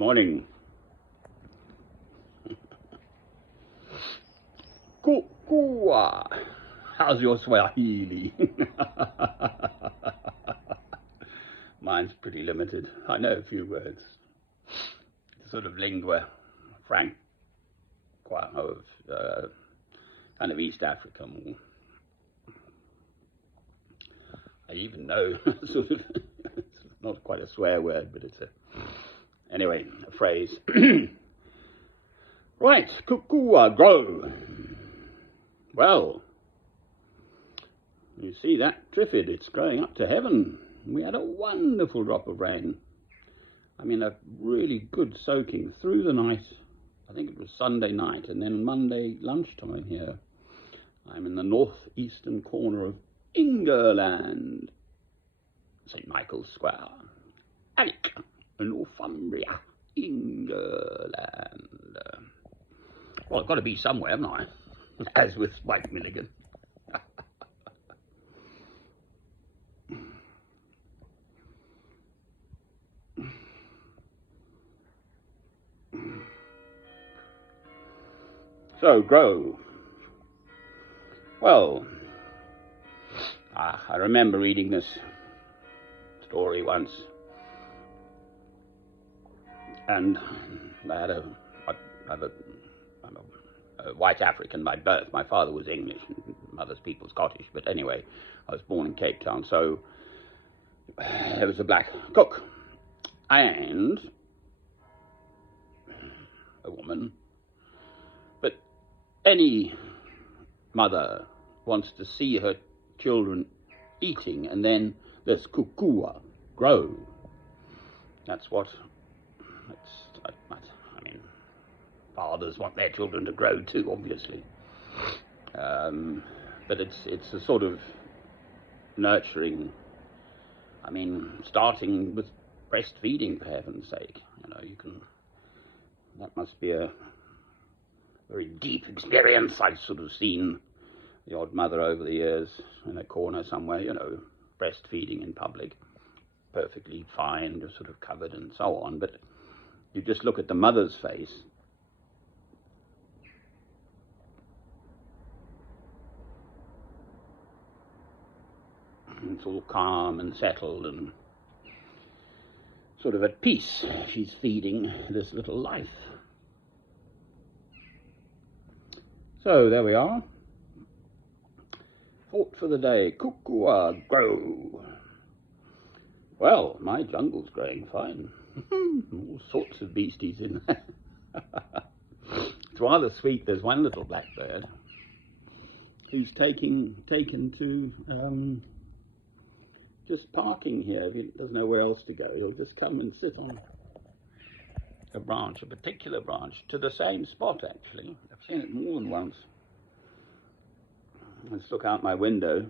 morning. Kukua. How's your Swahili? Mine's pretty limited. I know a few words. Sort of lingua franca of kind of East African. I even know sort of, it's not quite a swear word, but it's anyway, a phrase. Right, Kukua, grow. Well, you see that triffid, it's growing up to heaven. We had a wonderful drop of rain. I mean, a really good soaking through the night. I think it was Sunday night, and then Monday lunchtime here. I'm in the northeastern corner of England, St. Michael's Square, Alec, Northumbria, England. Well, I've got to be somewhere, haven't I? As with Spike Milligan. So, grow. Well, I remember reading this story once, and I'm a white African by birth. My father was English, and mother's people Scottish, but anyway, I was born in Cape Town, so there was a black cook, and a woman, but any mother wants to see her children eating, and then there's Kukua, grow. That's what I mean, fathers want their children to grow too, obviously. But it's a sort of nurturing, I mean, starting with breastfeeding, for heaven's sake. You know, that must be a very deep experience. I've sort of seen the odd mother over the years in a corner somewhere, you know, breastfeeding in public, perfectly fine, just sort of covered and so on. But you just look at the mother's face, it's all calm and settled and sort of at peace. She's feeding this little life. So there we are. Thought for the day, Kukua, grow. Well, my jungle's growing fine. All sorts of beasties in there. It's rather sweet. There's one little blackbird who's taken to just parking here. If he doesn't know where else to go, he'll just come and sit on a branch, a particular branch, to the same spot actually. I've seen it more than once. Let's look out my window,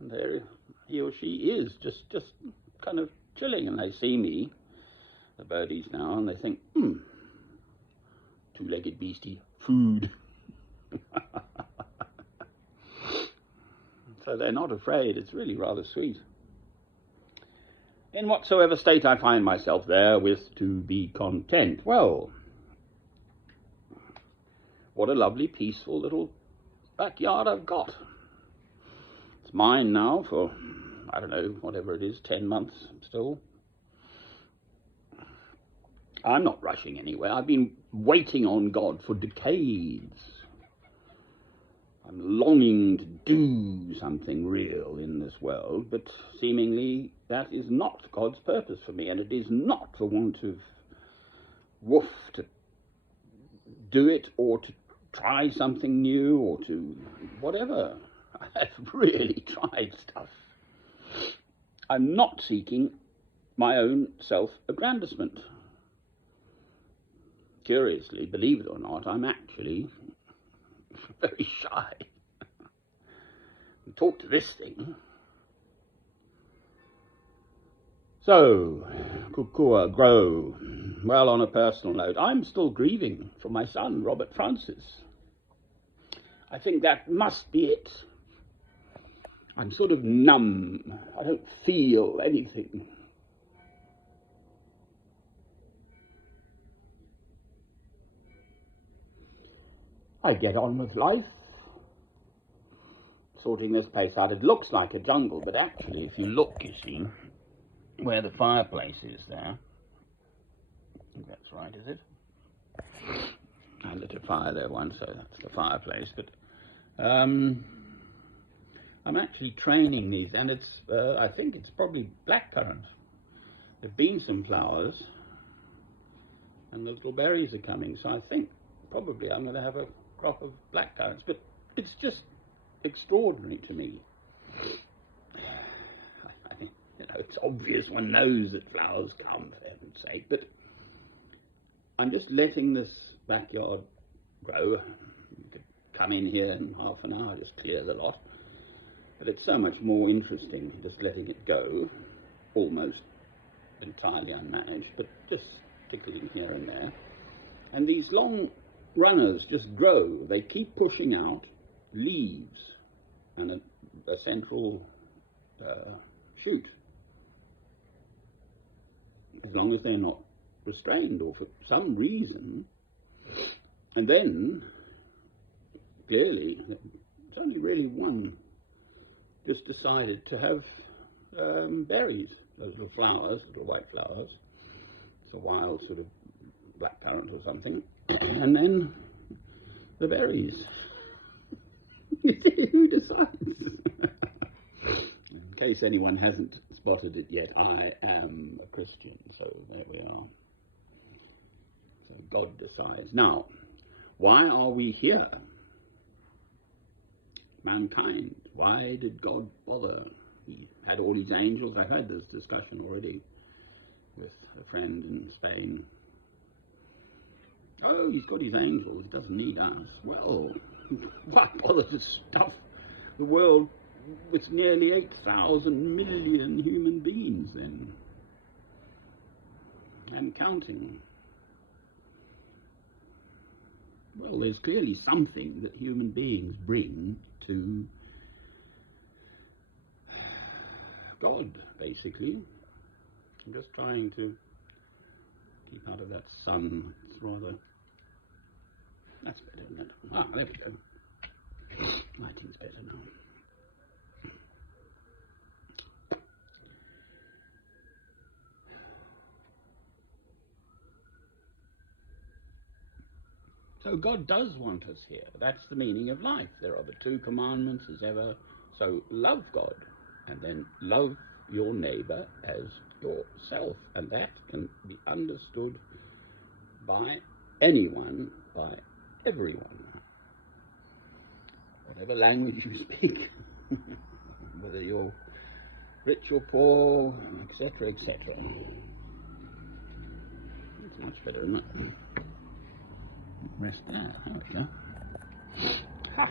and there he or she is, just kind of chilling, and they see me, the birdies now, and they think, two-legged beastie, food. So they're not afraid. It's really rather sweet. In whatsoever state I find myself, therewith to be content. Well, what a lovely, peaceful little backyard I've got. It's mine now for, I don't know, whatever it is, 10 months still. I'm not rushing anywhere. I've been waiting on God for decades. I'm longing to do something real in this world, but seemingly that is not God's purpose for me, and it is not for want of woof to do it or to try something new or to whatever. I've really tried stuff. I'm not seeking my own self-aggrandizement. Curiously, believe it or not, I'm actually very shy. Talk to this thing. So, Kukua, grow. Well, on a personal note, I'm still grieving for my son, Robert Francis. I think that must be it. I'm sort of numb. I don't feel anything. I get on with life, sorting this place out. It looks like a jungle, but actually, if you look, you see, where the fireplace is there. I think that's right, is it? I lit a fire there once, so that's the fireplace. But I'm actually training these, and it's I think it's probably blackcurrant. There've been some flowers, and the little berries are coming, so I think probably I'm going to have a crop of blackcurrants. But it's just extraordinary to me. You know, it's obvious, one knows that flowers come, for heaven's sake, but I'm just letting this backyard grow. You could come in here in half an hour, just clear the lot. But it's so much more interesting just letting it go, almost entirely unmanaged, but just tickling here and there. And these long runners just grow. They keep pushing out leaves and a central shoot, as long as they're not restrained or for some reason. And then clearly it's only really one just decided to have berries, those little flowers, little white flowers. It's a wild sort of blackcurrant or something. And then the berries. Who decides? In case anyone hasn't spotted it yet, I am a Christian, so there we are. So God decides. Now, why are we here? Mankind. Why did God bother? He had all these angels. I heard this discussion already with a friend in Spain. Oh, he's got his angels. He doesn't need us. Well, why bother to stuff the world with nearly 8,000 million human beings then? And counting. Well, there's clearly something that human beings bring to God, basically. I'm just trying to keep out of that sun. It's rather... That's better, isn't it? Ah, there we go. Lighting's better now. So God does want us here. That's the meaning of life. There are the two commandments as ever. So love God, and then love your neighbour as yourself. And that can be understood by anyone, by everyone. Whatever language you speak, whether you're rich or poor, etc., etc. It's much better, isn't it? Rest there. There we go. Ha!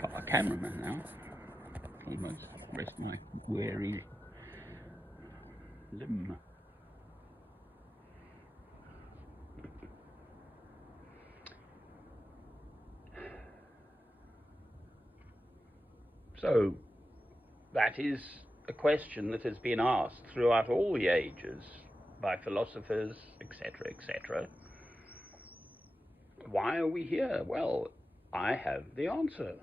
Got my cameraman now. Almost rest my weary limb. So, that is a question that has been asked throughout all the ages by philosophers, etc., etc. Why are we here? Well, I have the answer.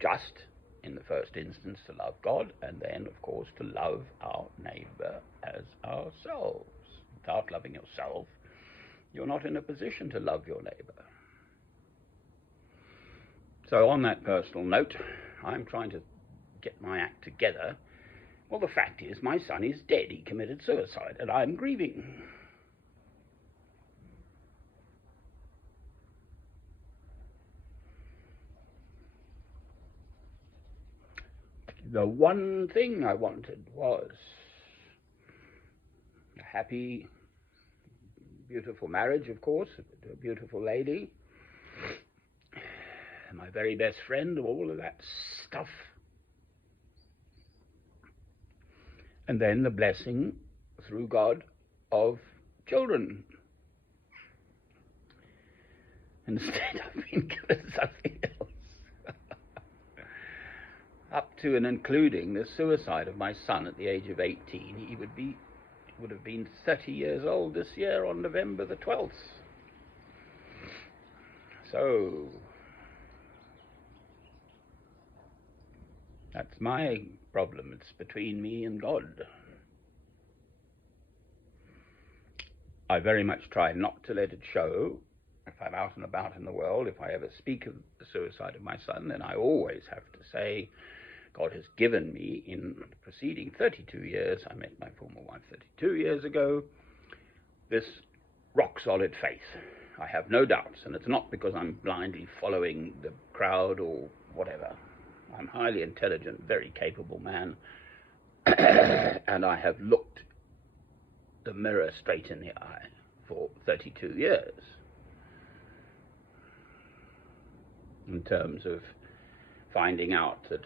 Just, in the first instance, to love God, and then, of course, to love our neighbour as ourselves. Without loving yourself, you're not in a position to love your neighbour. So on that personal note, I'm trying to get my act together. Well, the fact is, my son is dead. He committed suicide, and I'm grieving. The one thing I wanted was a happy, beautiful marriage, of course, to a beautiful lady, my very best friend, all of that stuff. And then the blessing through God of children. Instead, I've been given something else. Up to and including the suicide of my son at the age of 18, he would would have been 30 years old this year on November the 12th. So, that's my problem. It's between me and God. I very much try not to let it show. If I'm out and about in the world, if I ever speak of the suicide of my son, then I always have to say, God has given me, in the preceding 32 years, I met my former wife 32 years ago, this rock-solid faith. I have no doubts, and it's not because I'm blindly following the crowd or whatever. I'm a highly intelligent, very capable man, and I have looked the mirror straight in the eye for 32 years in terms of finding out that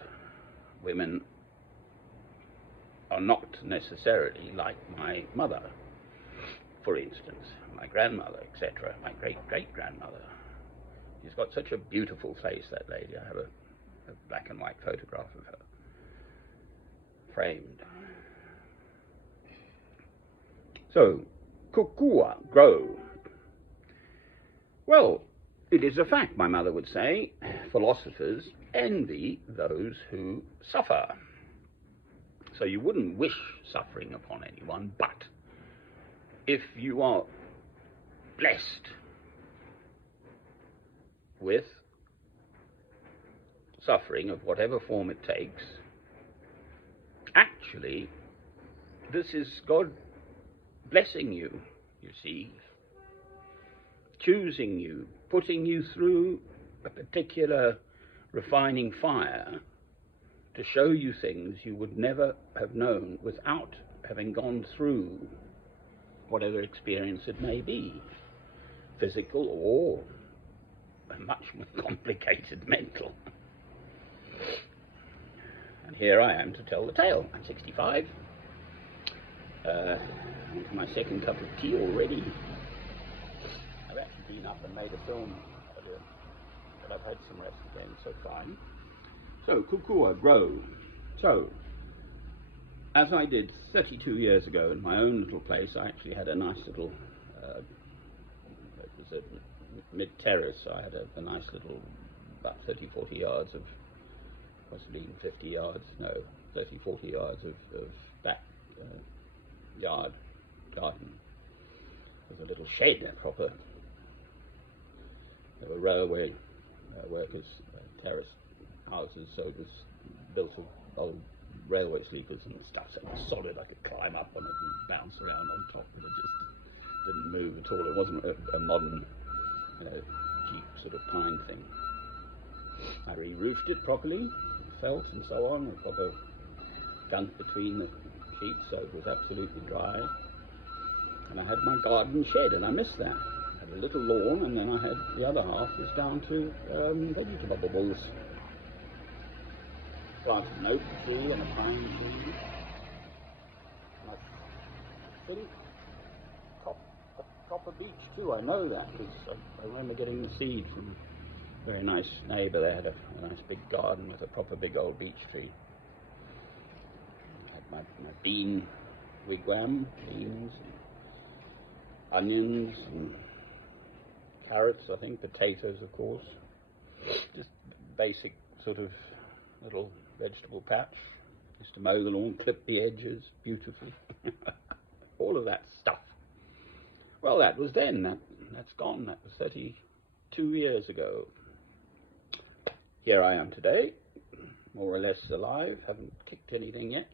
women are not necessarily like my mother, for instance, my grandmother, etc., my great-great-grandmother. She's got such a beautiful face, that lady. I have a black and white photograph of her, framed. So, Kukua, grow. Well, it is a fact, my mother would say. Philosophers envy those who suffer. So you wouldn't wish suffering upon anyone, but if you are blessed with suffering of whatever form it takes, actually, this is God blessing you, you see, choosing you, putting you through a particular refining fire to show you things you would never have known without having gone through whatever experience it may be, physical or much more complicated mental. And here I am to tell the tale. I'm 65. My second cup of tea already. I've actually been up and made a film earlier, but I've had some rest again, so fine. So, Kukua, grow. So, as I did 32 years ago in my own little place, I actually had a nice little, it was a mid-terrace, so I had a nice little, about 30, 40 yards of, possibly even 50 yards, no, 30, 40 yards of back yard, garden. There's a little shed, a proper, there were railway workers' terrace houses, so it was built of old railway sleepers and stuff, so it was solid. I could climb up on it and bounce around on top, but it just didn't move at all. It wasn't a modern, cheap sort of pine thing. I re-roofed it properly, felt and so on, a proper gunk between the sheets, so it was absolutely dry. And I had my garden shed, and I missed that. I had a little lawn, and then I had the other half was down to vegetables. Planted an oak tree and a pine tree. And I think Copper Beech too. I know that because I remember getting the seed from a very nice neighbour. They had a nice big garden with a proper big old beech tree. I had my bean wigwam, beans, and onions, and carrots, I think, potatoes, of course. Just basic sort of little vegetable patch. Used to mow the lawn, clip the edges beautifully. All of that stuff. Well, that was then. That's gone. That was 32 years ago. Here I am today, more or less alive. Haven't kicked anything yet.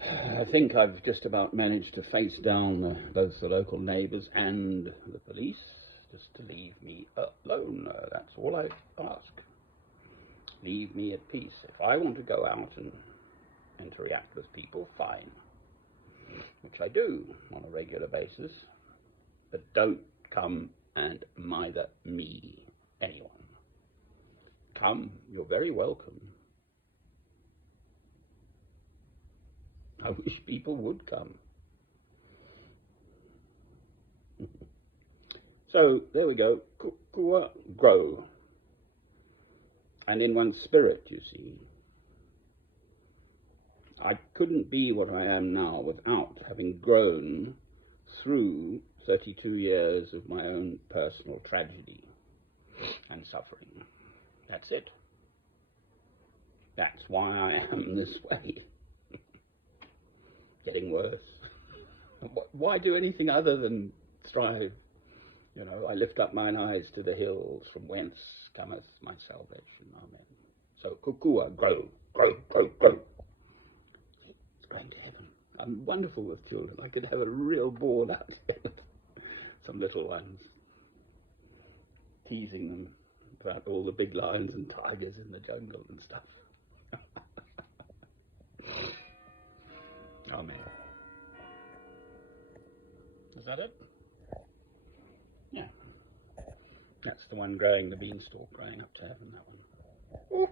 I think I've just about managed to face down both the local neighbours and the police, just to leave me alone. That's all I ask. Leave me at peace. If I want to go out and interact with people, fine, which I do on a regular basis, but don't come and mither me, anyone. Come, you're very welcome. I wish people would come. So, there we go. Kukua, grow. And in one's spirit, you see. I couldn't be what I am now without having grown through 32 years of my own personal tragedy and suffering. That's it. That's why I am this way. Getting worse. Why do anything other than strive? You know, I lift up mine eyes to the hills, from whence cometh my salvation. Amen. So, Kukua, grow, grow, grow, grow. It's going to heaven. I'm wonderful with children. I could have a real ball out here. Some little ones, teasing them about all the big lions and tigers in the jungle and stuff. Amen. Is that it? Yeah. That's the one growing the beanstalk, growing up to heaven, that one.